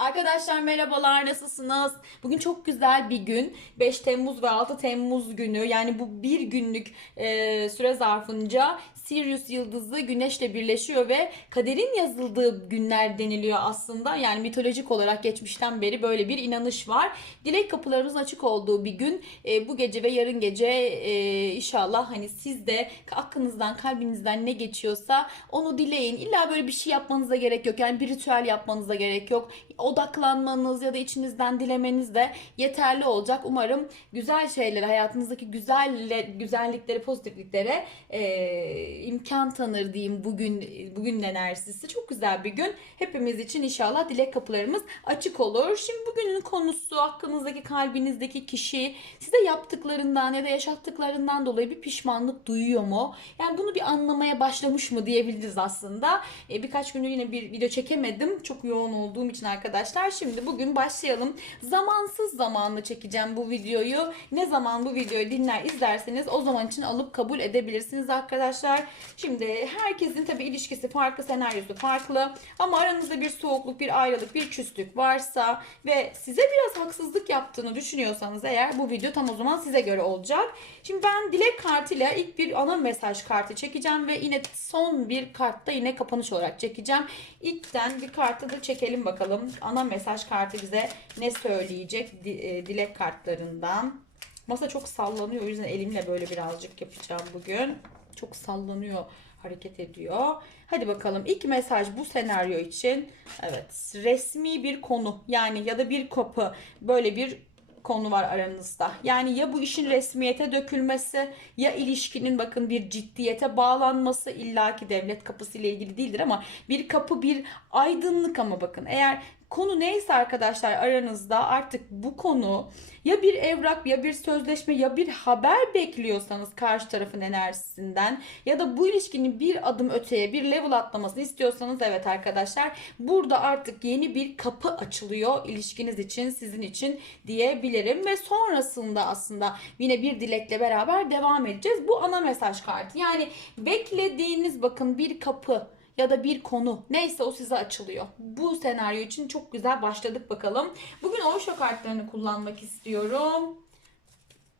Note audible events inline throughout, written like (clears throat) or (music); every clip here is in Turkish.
Arkadaşlar merhabalar nasılsınız? Bugün çok güzel bir gün. 5 Temmuz ve 6 Temmuz günü yani bu bir günlük e, süre zarfınca Sirius yıldızı güneşle birleşiyor ve kaderin yazıldığı günler deniliyor aslında. Yani mitolojik olarak geçmişten beri böyle bir inanış var. Dilek kapılarımızın açık olduğu bir gün E, bu gece ve yarın gece e, inşallah hani siz de aklınızdan kalbinizden ne geçiyorsa onu dileyin. İlla böyle bir şey yapmanıza gerek yok. Yani bir ritüel yapmanıza gerek yok odaklanmanız ya da içinizden dilemeniz de yeterli olacak. Umarım güzel şeyleri, hayatınızdaki güzel güzellikleri, pozitifliklere e, imkan tanır diyeyim bugün bugün enerjisi. Çok güzel bir gün. Hepimiz için inşallah dilek kapılarımız açık olur. Şimdi bugünün konusu hakkınızdaki kalbinizdeki kişi size yaptıklarından ya da yaşattıklarından dolayı bir pişmanlık duyuyor mu? Yani bunu bir anlamaya başlamış mı diyebiliriz aslında. E, birkaç gündür yine bir video çekemedim. Çok yoğun olduğum için arkadaşlar. Şimdi bugün başlayalım. Zamansız zamanlı çekeceğim bu videoyu. Ne zaman bu videoyu dinler izlerseniz o zaman için alıp kabul edebilirsiniz arkadaşlar. Şimdi herkesin tabii ilişkisi farklı, senaryosu farklı. Ama aranızda bir soğukluk, bir ayrılık, bir küslük varsa ve size biraz haksızlık yaptığını düşünüyorsanız eğer bu video tam o zaman size göre olacak. Şimdi ben dilek kartıyla ilk bir ana mesaj kartı çekeceğim ve yine son bir kartta yine kapanış olarak çekeceğim. İlkten bir kartı da çekelim bakalım. Ana mesaj kartı bize ne söyleyecek e, dilek kartlarından. Masa çok sallanıyor o yüzden elimle böyle birazcık yapacağım bugün. Çok sallanıyor, hareket ediyor. Hadi bakalım ilk mesaj bu senaryo için. Evet, resmi bir konu yani ya da bir kapı böyle bir konu var aranızda. Yani ya bu işin resmiyete dökülmesi ya ilişkinin bakın bir ciddiyete bağlanması illaki devlet kapısı ile ilgili değildir ama bir kapı bir aydınlık ama bakın eğer konu neyse arkadaşlar aranızda artık bu konu ya bir evrak ya bir sözleşme ya bir haber bekliyorsanız karşı tarafın enerjisinden ya da bu ilişkinin bir adım öteye bir level atlamasını istiyorsanız evet arkadaşlar burada artık yeni bir kapı açılıyor ilişkiniz için sizin için diyebilirim ve sonrasında aslında yine bir dilekle beraber devam edeceğiz. Bu ana mesaj kartı yani beklediğiniz bakın bir kapı ya da bir konu neyse o size açılıyor. Bu senaryo için çok güzel başladık bakalım. Bugün Osho kartlarını kullanmak istiyorum.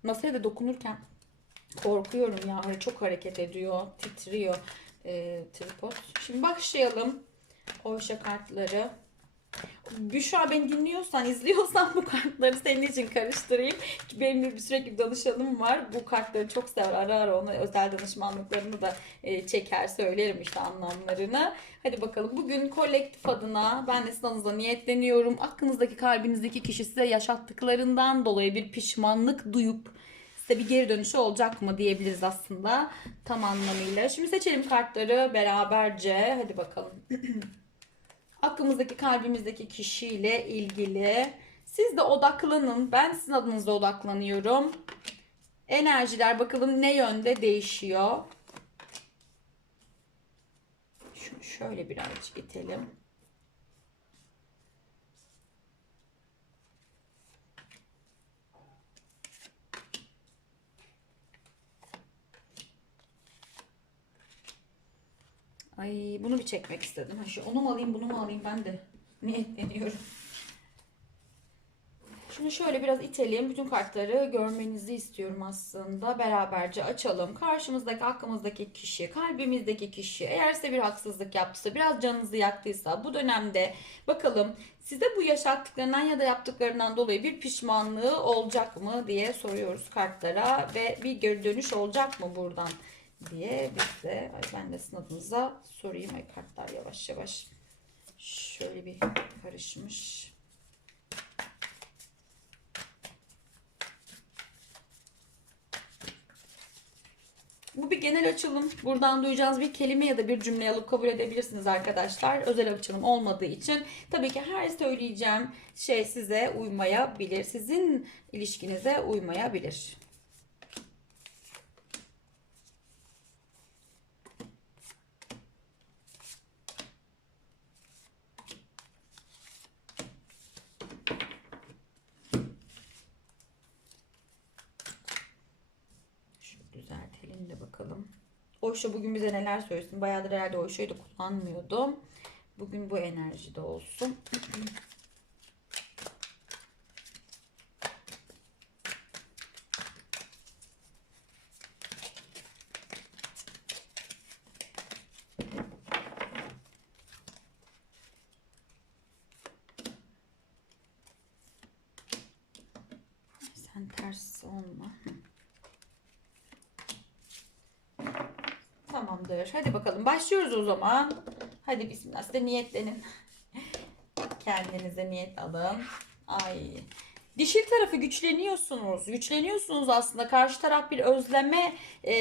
Masaya da dokunurken korkuyorum ya. Çok hareket ediyor, titriyor e, tripod. Şimdi başlayalım. Osho kartları. Büşra beni dinliyorsan, izliyorsan bu kartları senin için karıştırayım. Benim bir sürekli bir danışanım var. Bu kartları çok sever. Ara ara ona özel danışmanlıklarını da e, çeker söylerim işte anlamlarını. Hadi bakalım bugün kolektif adına ben de sizin adınıza niyetleniyorum. Aklınızdaki kalbinizdeki kişi size yaşattıklarından dolayı bir pişmanlık duyup size bir geri dönüşü olacak mı diyebiliriz aslında tam anlamıyla. Şimdi seçelim kartları beraberce. Hadi bakalım. (clears throat) aklımızdaki kalbimizdeki kişiyle ilgili siz de odaklanın. Ben sizin adınıza odaklanıyorum. Enerjiler bakalım ne yönde değişiyor. Şunu şöyle birazcık itelim. Ay bunu bir çekmek istedim. Ha, şu onu mu alayım bunu mu alayım ben de niyetleniyorum. Şimdi şöyle biraz itelim. Bütün kartları görmenizi istiyorum aslında. Beraberce açalım. Karşımızdaki, aklımızdaki kişi, kalbimizdeki kişi eğer size bir haksızlık yaptıysa, biraz canınızı yaktıysa bu dönemde bakalım size bu yaşattıklarından ya da yaptıklarından dolayı bir pişmanlığı olacak mı diye soruyoruz kartlara ve bir geri dönüş olacak mı buradan diye biz de ben de sizin adınıza sorayım. Ay kartlar yavaş yavaş şöyle bir karışmış. Bu bir genel açılım. Buradan duyacağınız bir kelime ya da bir cümle alıp kabul edebilirsiniz arkadaşlar. Özel açılım olmadığı için tabii ki her söyleyeceğim şey size uymayabilir. Sizin ilişkinize uymayabilir. Oşo bugün bize neler söylesin. Bayağıdır herhalde Oşo'yu da kullanmıyordum. Bugün bu enerjide olsun. Sen ters olma. Tamamdır. Hadi bakalım. Başlıyoruz o zaman. Hadi bismillah. Siz de niyetlenin. (laughs) Kendinize niyet alın. Ay. Dişil tarafı güçleniyorsunuz. Güçleniyorsunuz aslında. Karşı taraf bir özleme e,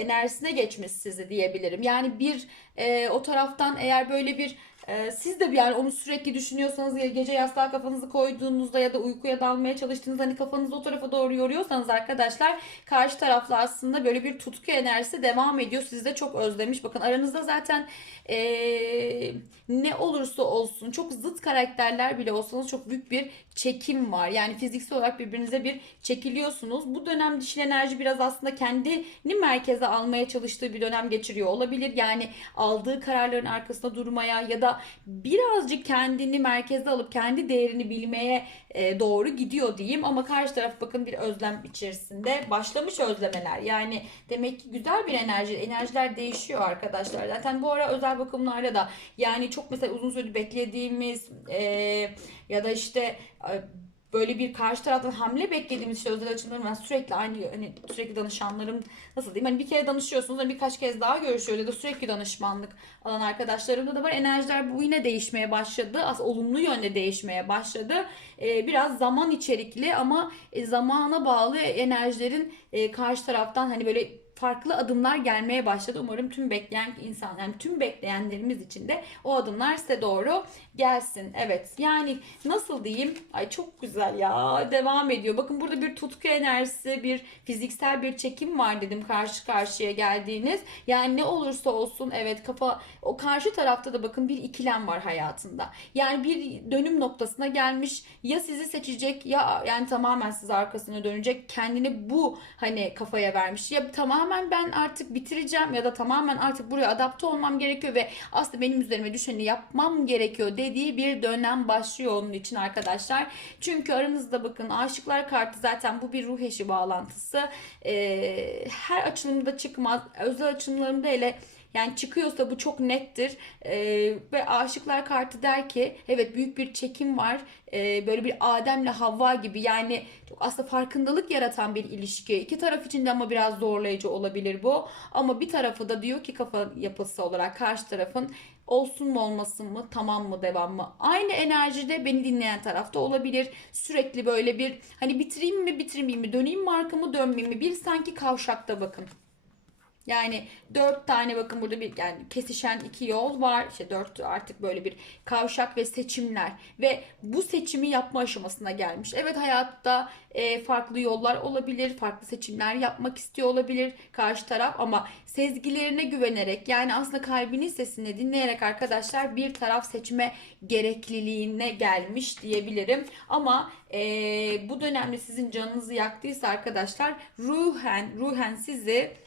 enerjisine geçmiş sizi diyebilirim. Yani bir e, o taraftan eğer böyle bir e, siz de bir yani onu sürekli düşünüyorsanız ya gece yastığa kafanızı koyduğunuzda ya da uykuya dalmaya çalıştığınızda hani kafanızı o tarafa doğru yoruyorsanız arkadaşlar karşı tarafla aslında böyle bir tutku enerjisi devam ediyor. Sizi de çok özlemiş. Bakın aranızda zaten e, ne olursa olsun çok zıt karakterler bile olsanız çok büyük bir çekim var. Yani fiziksel olarak birbirinize bir çekiliyorsunuz. Bu dönem dişil enerji biraz aslında kendini merkeze almaya çalıştığı bir dönem geçiriyor olabilir. Yani aldığı kararların arkasında durmaya ya da birazcık kendini merkeze alıp kendi değerini bilmeye e, doğru gidiyor diyeyim. Ama karşı taraf bakın bir özlem içerisinde başlamış özlemeler. Yani demek ki güzel bir enerji. Enerjiler değişiyor arkadaşlar. Zaten bu ara özel bakımlarda da yani çok mesela uzun süredir beklediğimiz e, ya da işte e, böyle bir karşı taraftan hamle beklediğimiz işte özel açımlarım ben sürekli aynı hani sürekli danışanlarım nasıl diyeyim hani bir kere danışıyorsunuz hani birkaç kez daha görüşüyor ya da sürekli danışmanlık alan arkadaşlarımda da var. Enerjiler bu yine değişmeye başladı. Az olumlu yönde değişmeye başladı. Ee, biraz zaman içerikli ama e, zamana bağlı enerjilerin e, karşı taraftan hani böyle farklı adımlar gelmeye başladı. Umarım tüm bekleyen insan yani tüm bekleyenlerimiz için de o adımlar size doğru gelsin. Evet. Yani nasıl diyeyim? Ay çok güzel ya. Devam ediyor. Bakın burada bir tutku enerjisi, bir fiziksel bir çekim var dedim karşı karşıya geldiğiniz. Yani ne olursa olsun evet kafa o karşı tarafta da bakın bir ikilem var hayatında. Yani bir dönüm noktasına gelmiş. Ya sizi seçecek ya yani tamamen size arkasına dönecek. Kendini bu hani kafaya vermiş. Ya tamamen ben artık bitireceğim ya da tamamen artık buraya adapte olmam gerekiyor ve aslında benim üzerime düşeni yapmam gerekiyor dediği bir dönem başlıyor onun için arkadaşlar. Çünkü aranızda bakın aşıklar kartı zaten bu bir ruh eşi bağlantısı. Ee, her açılımda çıkmaz. Özel açılımlarımda hele yani çıkıyorsa bu çok nettir. Ee, ve aşıklar kartı der ki evet büyük bir çekim var. Ee, böyle bir Adem'le Havva gibi. Yani çok aslında farkındalık yaratan bir ilişki. İki taraf için de ama biraz zorlayıcı olabilir bu. Ama bir tarafı da diyor ki kafa yapısı olarak karşı tarafın olsun mu olmasın mı tamam mı devam mı? Aynı enerjide beni dinleyen tarafta olabilir. Sürekli böyle bir hani bitireyim mi bitirmeyeyim mi döneyim mi arkamı dönmeyeyim mi? Bir sanki kavşakta bakın yani dört tane bakın burada bir yani kesişen iki yol var. İşte dört artık böyle bir kavşak ve seçimler ve bu seçimi yapma aşamasına gelmiş. Evet hayatta e, farklı yollar olabilir, farklı seçimler yapmak istiyor olabilir karşı taraf ama sezgilerine güvenerek yani aslında kalbinin sesini dinleyerek arkadaşlar bir taraf seçme gerekliliğine gelmiş diyebilirim. Ama e, bu dönemde sizin canınızı yaktıysa arkadaşlar ruhen ruhen sizi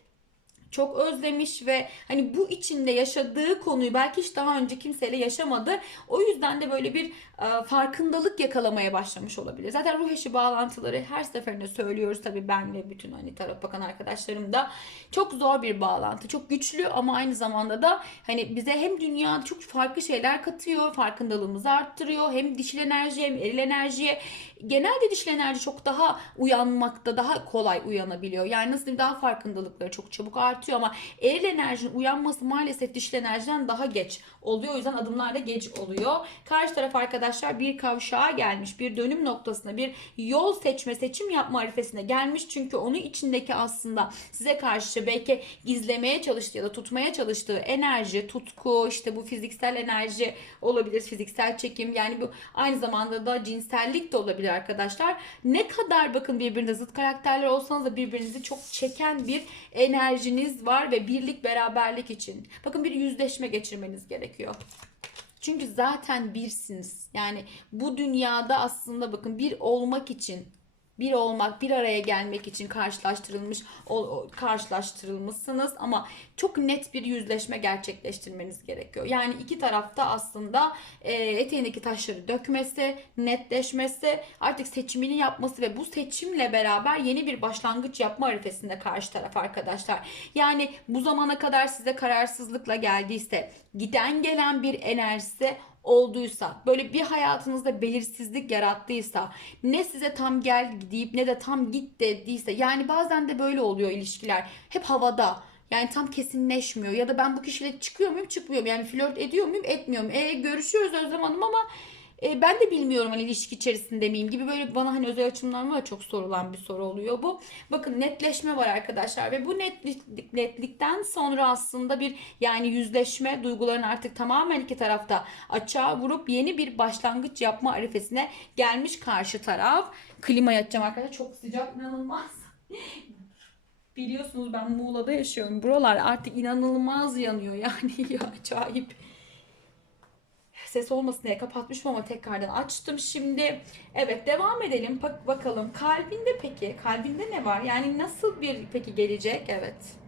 çok özlemiş ve hani bu içinde yaşadığı konuyu belki hiç daha önce kimseyle yaşamadı. O yüzden de böyle bir e, farkındalık yakalamaya başlamış olabilir. Zaten ruh eşi bağlantıları her seferinde söylüyoruz tabii ben ve bütün hani taraf bakan arkadaşlarım da çok zor bir bağlantı. Çok güçlü ama aynı zamanda da hani bize hem dünyada çok farklı şeyler katıyor. Farkındalığımızı arttırıyor. Hem dişil enerji hem eril enerjiye genelde dişil enerji çok daha uyanmakta daha kolay uyanabiliyor. Yani nasıl diyeyim daha farkındalıkları çok çabuk artıyor ama eril enerjinin uyanması maalesef dişil enerjiden daha geç oluyor. O yüzden adımlar da geç oluyor. Karşı taraf arkadaşlar bir kavşağa gelmiş, bir dönüm noktasına, bir yol seçme, seçim yapma arifesine gelmiş. Çünkü onun içindeki aslında size karşı belki gizlemeye çalıştığı ya da tutmaya çalıştığı enerji, tutku, işte bu fiziksel enerji olabilir, fiziksel çekim. Yani bu aynı zamanda da cinsellik de olabilir arkadaşlar. Ne kadar bakın birbirine zıt karakterler olsanız da birbirinizi çok çeken bir enerjiniz var ve birlik beraberlik için. Bakın bir yüzleşme geçirmeniz gerekiyor. Çünkü zaten birsiniz. Yani bu dünyada aslında bakın bir olmak için bir olmak, bir araya gelmek için karşılaştırılmış, karşılaştırılmışsınız ama çok net bir yüzleşme gerçekleştirmeniz gerekiyor. Yani iki tarafta aslında e, eteğindeki taşları dökmesi, netleşmesi, artık seçimini yapması ve bu seçimle beraber yeni bir başlangıç yapma arifesinde karşı taraf arkadaşlar. Yani bu zamana kadar size kararsızlıkla geldiyse, giden gelen bir enerjisi olduysa, böyle bir hayatınızda belirsizlik yarattıysa, ne size tam gel deyip ne de tam git dediyse, yani bazen de böyle oluyor ilişkiler. Hep havada. Yani tam kesinleşmiyor ya da ben bu kişiyle çıkıyor muyum çıkmıyor muyum yani flört ediyor muyum etmiyor muyum e, görüşüyoruz Özlem Hanım ama e, ben de bilmiyorum hani ilişki içerisinde miyim gibi böyle bana hani özel açımlarıma da çok sorulan bir soru oluyor bu. Bakın netleşme var arkadaşlar ve bu netlik, netlikten sonra aslında bir yani yüzleşme duyguların artık tamamen iki tarafta açığa vurup yeni bir başlangıç yapma arifesine gelmiş karşı taraf. Klima açacağım arkadaşlar çok sıcak inanılmaz. (laughs) Biliyorsunuz ben Muğla'da yaşıyorum. Buralar artık inanılmaz yanıyor yani (laughs) ya acayip. Ses olmasın diye kapatmışım ama tekrardan açtım şimdi. Evet devam edelim. Bak bakalım kalbinde peki kalbinde ne var? Yani nasıl bir peki gelecek? Evet.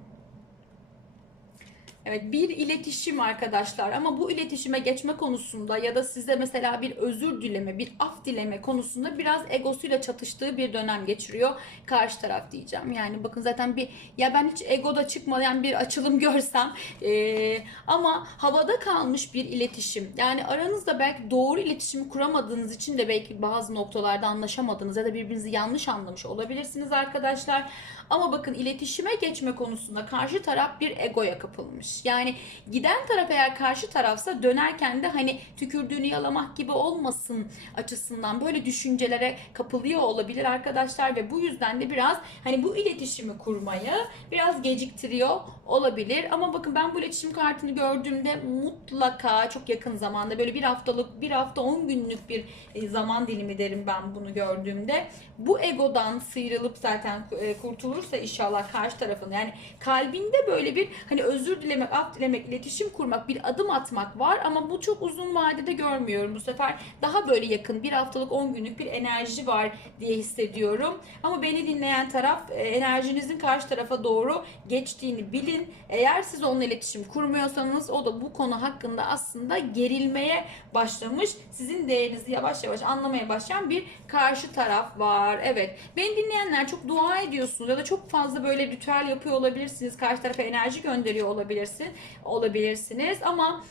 Evet bir iletişim arkadaşlar ama bu iletişime geçme konusunda ya da size mesela bir özür dileme, bir af dileme konusunda biraz egosuyla çatıştığı bir dönem geçiriyor karşı taraf diyeceğim. Yani bakın zaten bir ya ben hiç egoda çıkmayan bir açılım görsem eee, ama havada kalmış bir iletişim. Yani aranızda belki doğru iletişimi kuramadığınız için de belki bazı noktalarda anlaşamadınız ya da birbirinizi yanlış anlamış olabilirsiniz arkadaşlar. Ama bakın iletişime geçme konusunda karşı taraf bir egoya kapılmış. Yani giden taraf eğer karşı tarafsa dönerken de hani tükürdüğünü yalamak gibi olmasın açısından böyle düşüncelere kapılıyor olabilir arkadaşlar ve bu yüzden de biraz hani bu iletişimi kurmayı biraz geciktiriyor olabilir. Ama bakın ben bu iletişim kartını gördüğümde mutlaka çok yakın zamanda böyle bir haftalık bir hafta 10 günlük bir e, zaman dilimi derim ben bunu gördüğümde. Bu egodan sıyrılıp zaten e, kurtulursa inşallah karşı tarafın yani kalbinde böyle bir hani özür dilemek, af dilemek, iletişim kurmak, bir adım atmak var ama bu çok uzun vadede görmüyorum. Bu sefer daha böyle yakın bir haftalık 10 günlük bir enerji var diye hissediyorum. Ama beni dinleyen taraf e, enerjinizin karşı tarafa doğru geçtiğini bilin. Eğer siz onunla iletişim kurmuyorsanız o da bu konu hakkında aslında gerilmeye başlamış. Sizin değerinizi yavaş yavaş anlamaya başlayan bir karşı taraf var. Evet. Beni dinleyenler çok dua ediyorsunuz ya da çok fazla böyle ritüel yapıyor olabilirsiniz. Karşı tarafa enerji gönderiyor olabilirsin, olabilirsiniz ama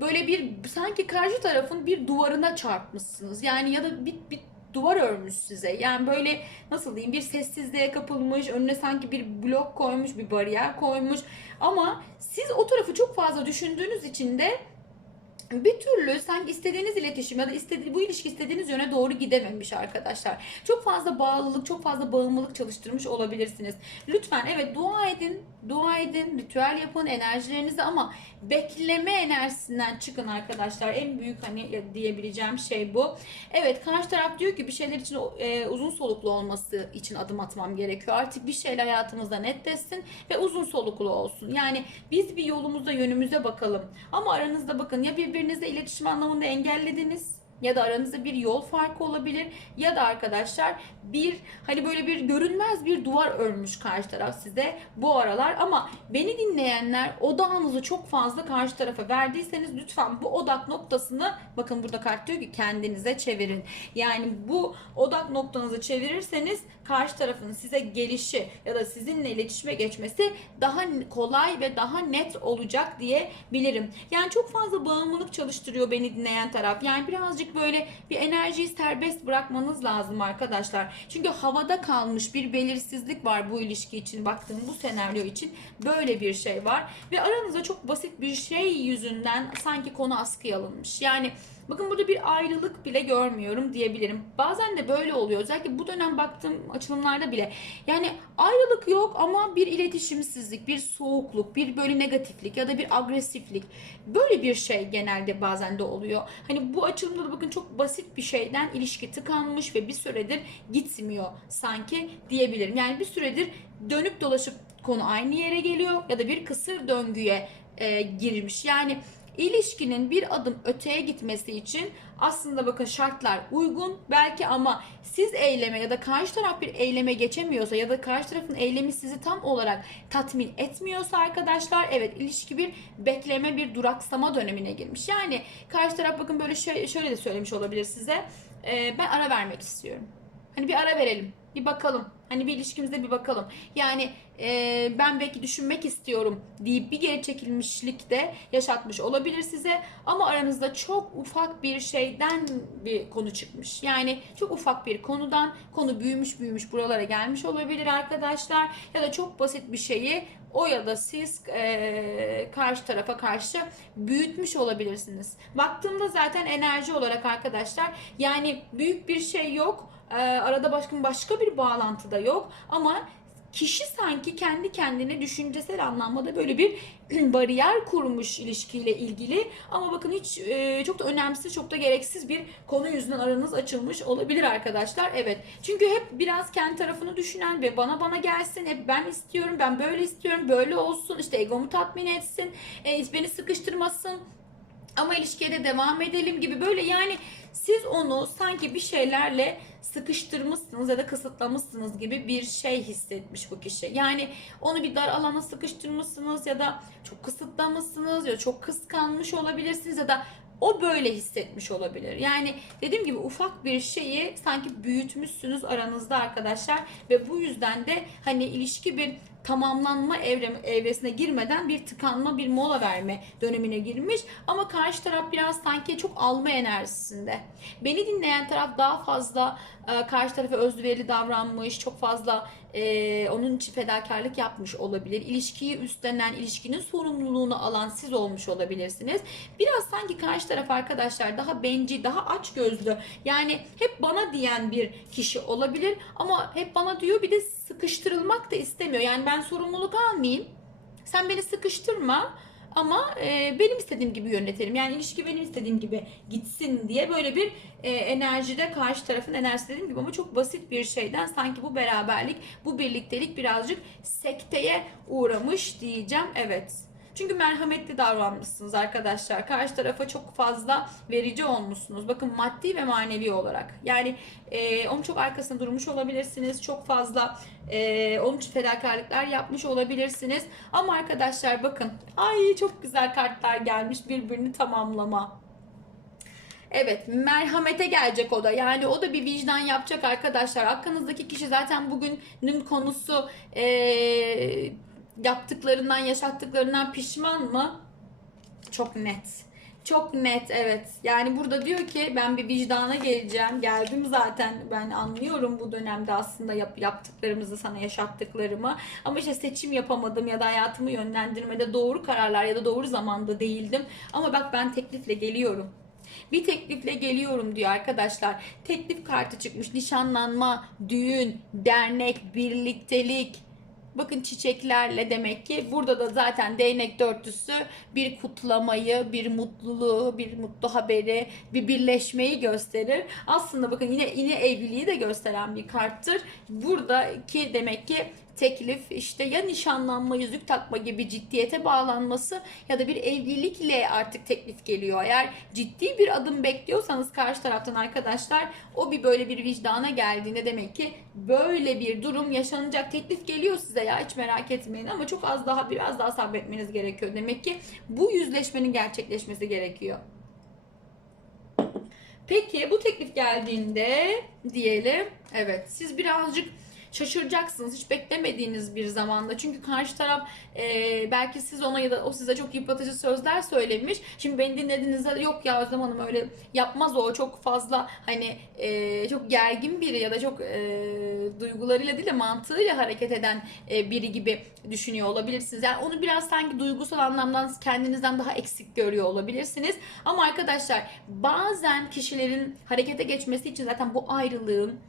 böyle bir sanki karşı tarafın bir duvarına çarpmışsınız. Yani ya da bir, bir duvar örmüş size. Yani böyle nasıl diyeyim bir sessizliğe kapılmış, önüne sanki bir blok koymuş, bir bariyer koymuş. Ama siz o tarafı çok fazla düşündüğünüz için de bir türlü sanki istediğiniz iletişim ya da istediği, bu ilişki istediğiniz yöne doğru gidememiş arkadaşlar. Çok fazla bağlılık, çok fazla bağımlılık çalıştırmış olabilirsiniz. Lütfen evet dua edin, dua edin, ritüel yapın enerjilerinizi ama bekleme enerjisinden çıkın arkadaşlar. En büyük hani diyebileceğim şey bu. Evet karşı taraf diyor ki bir şeyler için e, uzun soluklu olması için adım atmam gerekiyor. Artık bir şeyler hayatımızda netleşsin ve uzun soluklu olsun. Yani biz bir yolumuza yönümüze bakalım. Ama aranızda bakın ya birbirinizle iletişim anlamında engellediniz ya da aranızda bir yol farkı olabilir ya da arkadaşlar bir hani böyle bir görünmez bir duvar örmüş karşı taraf size bu aralar ama beni dinleyenler odağınızı çok fazla karşı tarafa verdiyseniz lütfen bu odak noktasını bakın burada kart diyor ki kendinize çevirin. Yani bu odak noktanızı çevirirseniz karşı tarafın size gelişi ya da sizinle iletişime geçmesi daha kolay ve daha net olacak diyebilirim. Yani çok fazla bağımlılık çalıştırıyor beni dinleyen taraf. Yani birazcık böyle bir enerjiyi serbest bırakmanız lazım arkadaşlar. Çünkü havada kalmış bir belirsizlik var bu ilişki için. Baktığım bu senaryo için böyle bir şey var. Ve aranızda çok basit bir şey yüzünden sanki konu askıya alınmış. Yani Bakın burada bir ayrılık bile görmüyorum diyebilirim. Bazen de böyle oluyor. Özellikle bu dönem baktığım açılımlarda bile. Yani ayrılık yok ama bir iletişimsizlik, bir soğukluk, bir böyle negatiflik ya da bir agresiflik. Böyle bir şey genelde bazen de oluyor. Hani bu açılımda da bakın çok basit bir şeyden ilişki tıkanmış ve bir süredir gitmiyor sanki diyebilirim. Yani bir süredir dönüp dolaşıp konu aynı yere geliyor ya da bir kısır döngüye e, girmiş. Yani ilişkinin bir adım öteye gitmesi için aslında bakın şartlar uygun belki ama siz eyleme ya da karşı taraf bir eyleme geçemiyorsa ya da karşı tarafın eylemi sizi tam olarak tatmin etmiyorsa arkadaşlar evet ilişki bir bekleme bir duraksama dönemine girmiş. Yani karşı taraf bakın böyle şöyle, şöyle de söylemiş olabilir size. Ee, ben ara vermek istiyorum. Hani bir ara verelim. Bir bakalım. Hani bir ilişkimize bir bakalım. Yani e, ben belki düşünmek istiyorum deyip bir geri çekilmişlik de yaşatmış olabilir size. Ama aranızda çok ufak bir şeyden bir konu çıkmış. Yani çok ufak bir konudan konu büyümüş büyümüş buralara gelmiş olabilir arkadaşlar. Ya da çok basit bir şeyi o ya da siz e, karşı tarafa karşı büyütmüş olabilirsiniz. Baktığımda zaten enerji olarak arkadaşlar yani büyük bir şey yok. E, arada başka başka bir bağlantı da yok. Ama kişi sanki kendi kendine düşüncesel anlamda böyle bir (clears throat) bariyer kurmuş ilişkiyle ilgili. Ama bakın hiç e, çok da önemsiz çok da gereksiz bir konu yüzünden aranız açılmış olabilir arkadaşlar. Evet. Çünkü hep biraz kendi tarafını düşünen ve bana bana gelsin hep ben istiyorum ben böyle istiyorum böyle olsun işte egomu tatmin etsin e, beni sıkıştırmasın ama ilişkiye de devam edelim gibi böyle yani siz onu sanki bir şeylerle sıkıştırmışsınız ya da kısıtlamışsınız gibi bir şey hissetmiş bu kişi. Yani onu bir dar alana sıkıştırmışsınız ya da çok kısıtlamışsınız ya da çok kıskanmış olabilirsiniz ya da o böyle hissetmiş olabilir. Yani dediğim gibi ufak bir şeyi sanki büyütmüşsünüz aranızda arkadaşlar ve bu yüzden de hani ilişki bir tamamlanma evre, evresine girmeden bir tıkanma, bir mola verme dönemine girmiş. Ama karşı taraf biraz sanki çok alma enerjisinde. Beni dinleyen taraf daha fazla karşı tarafa özverili davranmış, çok fazla e, onun için fedakarlık yapmış olabilir. İlişkiyi üstlenen, ilişkinin sorumluluğunu alan siz olmuş olabilirsiniz. Biraz sanki karşı taraf arkadaşlar daha bencil, daha aç gözlü. Yani hep bana diyen bir kişi olabilir ama hep bana diyor bir de sıkıştırılmak da istemiyor. Yani ben sorumluluk almayayım. Sen beni sıkıştırma ama e, benim istediğim gibi yönetelim. Yani ilişki benim istediğim gibi gitsin diye böyle bir e, enerjide karşı tarafın enerjisi dediğim gibi ama çok basit bir şeyden sanki bu beraberlik, bu birliktelik birazcık sekteye uğramış diyeceğim. Evet. Çünkü merhametli davranmışsınız arkadaşlar. Karşı tarafa çok fazla verici olmuşsunuz. Bakın maddi ve manevi olarak. Yani e, onun çok arkasında durmuş olabilirsiniz. Çok fazla e, onun için fedakarlıklar yapmış olabilirsiniz. Ama arkadaşlar bakın. Ay çok güzel kartlar gelmiş. Birbirini tamamlama. Evet merhamete gelecek o da. Yani o da bir vicdan yapacak arkadaşlar. Hakkınızdaki kişi zaten bugünün konusu eee yaptıklarından, yaşattıklarından pişman mı? Çok net. Çok net evet. Yani burada diyor ki ben bir vicdana geleceğim. Geldim zaten. Ben anlıyorum bu dönemde aslında yap, yaptıklarımızı sana yaşattıklarımı. Ama işte seçim yapamadım ya da hayatımı yönlendirmede doğru kararlar ya da doğru zamanda değildim. Ama bak ben teklifle geliyorum. Bir teklifle geliyorum diyor arkadaşlar. Teklif kartı çıkmış. Nişanlanma, düğün, dernek, birliktelik, Bakın çiçeklerle demek ki burada da zaten değnek dörtlüsü bir kutlamayı, bir mutluluğu, bir mutlu haberi, bir birleşmeyi gösterir. Aslında bakın yine yine evliliği de gösteren bir karttır. Buradaki demek ki teklif işte ya nişanlanma, yüzük takma gibi ciddiyete bağlanması ya da bir evlilikle artık teklif geliyor. Eğer ciddi bir adım bekliyorsanız karşı taraftan arkadaşlar o bir böyle bir vicdana geldiğinde demek ki böyle bir durum yaşanacak. Teklif geliyor size ya hiç merak etmeyin ama çok az daha biraz daha sabretmeniz gerekiyor. Demek ki bu yüzleşmenin gerçekleşmesi gerekiyor. Peki bu teklif geldiğinde diyelim evet siz birazcık şaşıracaksınız hiç beklemediğiniz bir zamanda. Çünkü karşı taraf e, belki siz ona ya da o size çok yıpratıcı sözler söylemiş. Şimdi beni dinlediğinizde yok ya Özlem Hanım öyle yapmaz o çok fazla hani e, çok gergin biri ya da çok e, duygularıyla değil de mantığıyla hareket eden e, biri gibi düşünüyor olabilirsiniz. Yani onu biraz sanki duygusal anlamdan kendinizden daha eksik görüyor olabilirsiniz. Ama arkadaşlar bazen kişilerin harekete geçmesi için zaten bu ayrılığın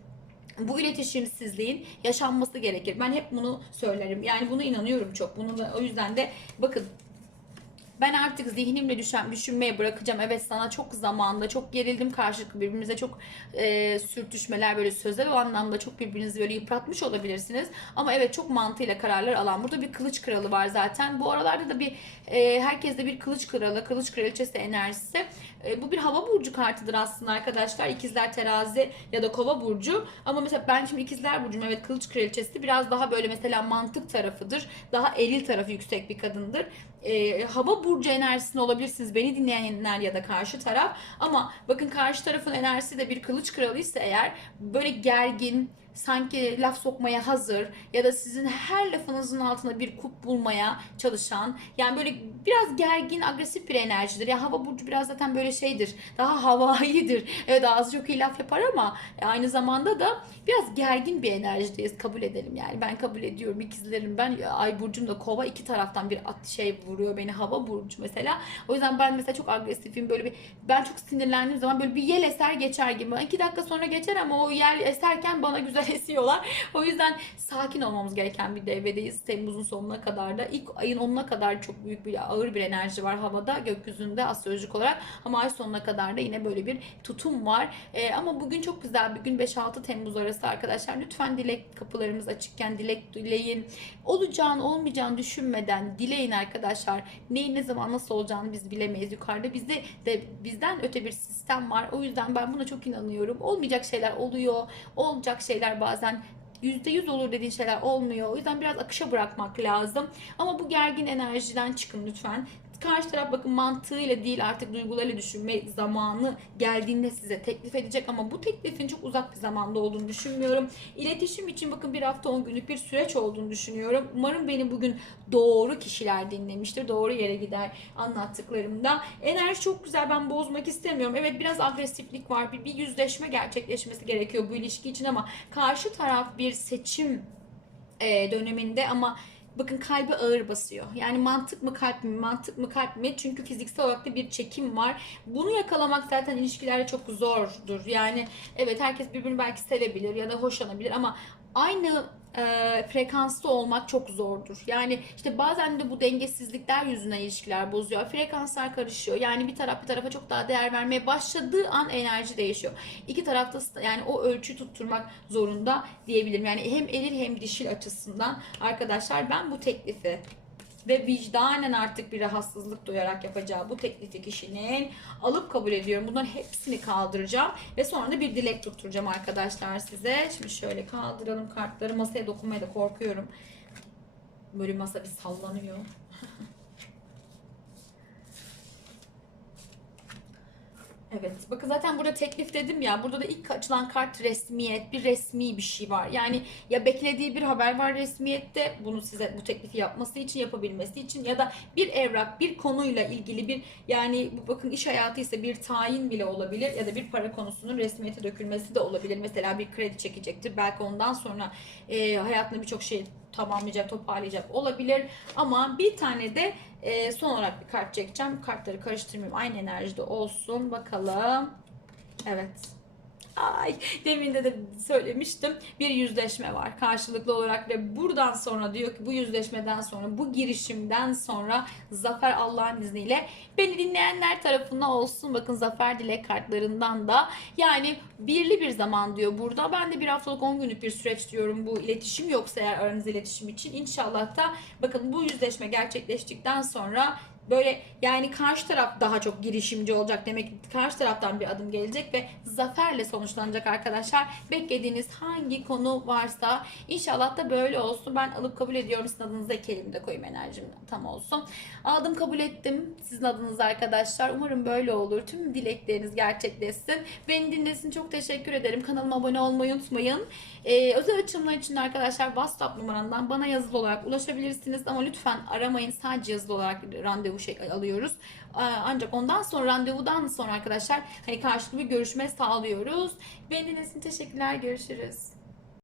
bu iletişimsizliğin yaşanması gerekir. Ben hep bunu söylerim. Yani bunu inanıyorum çok. Bunu da, o yüzden de bakın ben artık zihnimle düşen, düşünmeye bırakacağım. Evet sana çok zamanda çok gerildim karşılıklı birbirimize çok e, sürtüşmeler böyle sözel o anlamda çok birbirinizi böyle yıpratmış olabilirsiniz. Ama evet çok mantığıyla kararlar alan. Burada bir kılıç kralı var zaten. Bu aralarda da bir e, herkeste bir kılıç kralı, kılıç kraliçesi enerjisi. E, bu bir hava burcu kartıdır aslında arkadaşlar. İkizler terazi ya da kova burcu. Ama mesela ben şimdi ikizler burcum evet kılıç kraliçesi biraz daha böyle mesela mantık tarafıdır. Daha eril tarafı yüksek bir kadındır. e, hava burcu enerjisinde olabilirsiniz beni dinleyenler ya da karşı taraf ama bakın karşı tarafın enerjisi de bir kılıç kralıysa eğer böyle gergin sanki laf sokmaya hazır ya da sizin her lafınızın altına bir kup bulmaya çalışan yani böyle biraz gergin agresif bir enerjidir. Ya hava burcu biraz zaten böyle şeydir. Daha (laughs) havaidir. Evet ağzı çok iyi laf yapar ama aynı zamanda da biraz gergin bir enerjideyiz kabul edelim yani. Ben kabul ediyorum ikizlerim ben ay burcum da kova iki taraftan bir at şey vuruyor beni hava burcu mesela. O yüzden ben mesela çok agresifim böyle bir ben çok sinirlendiğim zaman böyle bir yel eser geçer gibi. İki dakika sonra geçer ama o yel eserken bana güzel esiyorlar. O yüzden sakin olmamız gereken bir devredeyiz. Temmuz'un sonuna kadar da ilk ayın 10'una kadar çok büyük bir ağır bir enerji var havada gökyüzünde astrolojik olarak ama ay sonuna kadar da yine böyle bir tutum var. Ee, ama bugün çok güzel bir gün 5-6 Temmuz arası arkadaşlar. Lütfen dilek kapılarımız açıkken dilek dileyin. Olacağını olmayacağını düşünmeden dileyin arkadaşlar. Neyin ne zaman nasıl olacağını biz bilemeyiz. Yukarıda bizde de bizden öte bir sistem var. O yüzden ben buna çok inanıyorum. Olmayacak şeyler oluyor. Olacak şeyler bazen %100 olur dediğin şeyler olmuyor. O yüzden biraz akışa bırakmak lazım. Ama bu gergin enerjiden çıkın lütfen. Karşı taraf bakın mantığıyla değil artık duygularıyla düşünme zamanı geldiğinde size teklif edecek ama bu teklifin çok uzak bir zamanda olduğunu düşünmüyorum. İletişim için bakın bir hafta 10 günlük bir süreç olduğunu düşünüyorum. Umarım beni bugün doğru kişiler dinlemiştir. Doğru yere gider anlattıklarımda. Enerji çok güzel ben bozmak istemiyorum. Evet biraz agresiflik var. Bir, bir yüzleşme gerçekleşmesi gerekiyor bu ilişki için ama karşı taraf bir seçim e, döneminde ama bakın kalbi ağır basıyor. Yani mantık mı kalp mi, mantık mı kalp mi? Çünkü fiziksel olarak da bir çekim var. Bunu yakalamak zaten ilişkilerde çok zordur. Yani evet herkes birbirini belki sevebilir ya da hoşlanabilir ama aynı e, frekansta olmak çok zordur. Yani işte bazen de bu dengesizlikler yüzünden ilişkiler bozuyor. Frekanslar karışıyor. Yani bir taraf bir tarafa çok daha değer vermeye başladığı an enerji değişiyor. İki tarafta yani o ölçüyü tutturmak zorunda diyebilirim. Yani hem eril hem dişil açısından arkadaşlar ben bu teklifi ve vicdanen artık bir rahatsızlık duyarak yapacağı bu teklifi kişinin alıp kabul ediyorum. Bunların hepsini kaldıracağım ve sonra da bir dilek tutturacağım arkadaşlar size. Şimdi şöyle kaldıralım kartları. Masaya dokunmaya da korkuyorum. Böyle masa bir sallanıyor. (laughs) Evet. Bakın zaten burada teklif dedim ya. Burada da ilk açılan kart resmiyet. Bir resmi bir şey var. Yani ya beklediği bir haber var resmiyette. Bunu size bu teklifi yapması için, yapabilmesi için ya da bir evrak, bir konuyla ilgili bir yani bakın iş hayatı ise bir tayin bile olabilir ya da bir para konusunun resmiyete dökülmesi de olabilir. Mesela bir kredi çekecektir. Belki ondan sonra e, hayatında birçok şey tamamlayacak, toparlayacak olabilir. Ama bir tane de e, son olarak bir kart çekeceğim. Kartları karıştırmayayım. Aynı enerjide olsun. Bakalım. Evet. Ay demin de, de söylemiştim. Bir yüzleşme var karşılıklı olarak ve buradan sonra diyor ki bu yüzleşmeden sonra bu girişimden sonra zafer Allah'ın izniyle beni dinleyenler tarafından olsun. Bakın zafer dilek kartlarından da yani birli bir zaman diyor burada. Ben de bir haftalık 10 günlük bir süreç diyorum bu iletişim yoksa eğer aranızda iletişim için. İnşallah da bakın bu yüzleşme gerçekleştikten sonra böyle yani karşı taraf daha çok girişimci olacak demek karşı taraftan bir adım gelecek ve zaferle sonuçlanacak arkadaşlar. Beklediğiniz hangi konu varsa inşallah da böyle olsun. Ben alıp kabul ediyorum. Sizin adınıza iki elimi de koyayım enerjim tam olsun. Aldım kabul ettim sizin adınıza arkadaşlar. Umarım böyle olur. Tüm dilekleriniz gerçekleşsin. Beni dinlesin çok teşekkür ederim. Kanalıma abone olmayı unutmayın. Ee, özel açımlar için arkadaşlar WhatsApp numaramdan bana yazılı olarak ulaşabilirsiniz ama lütfen aramayın. Sadece yazılı olarak randevu şey alıyoruz. Ancak ondan sonra randevudan sonra arkadaşlar hani karşılıklı bir görüşme sağlıyoruz. Beni için teşekkürler. Görüşürüz.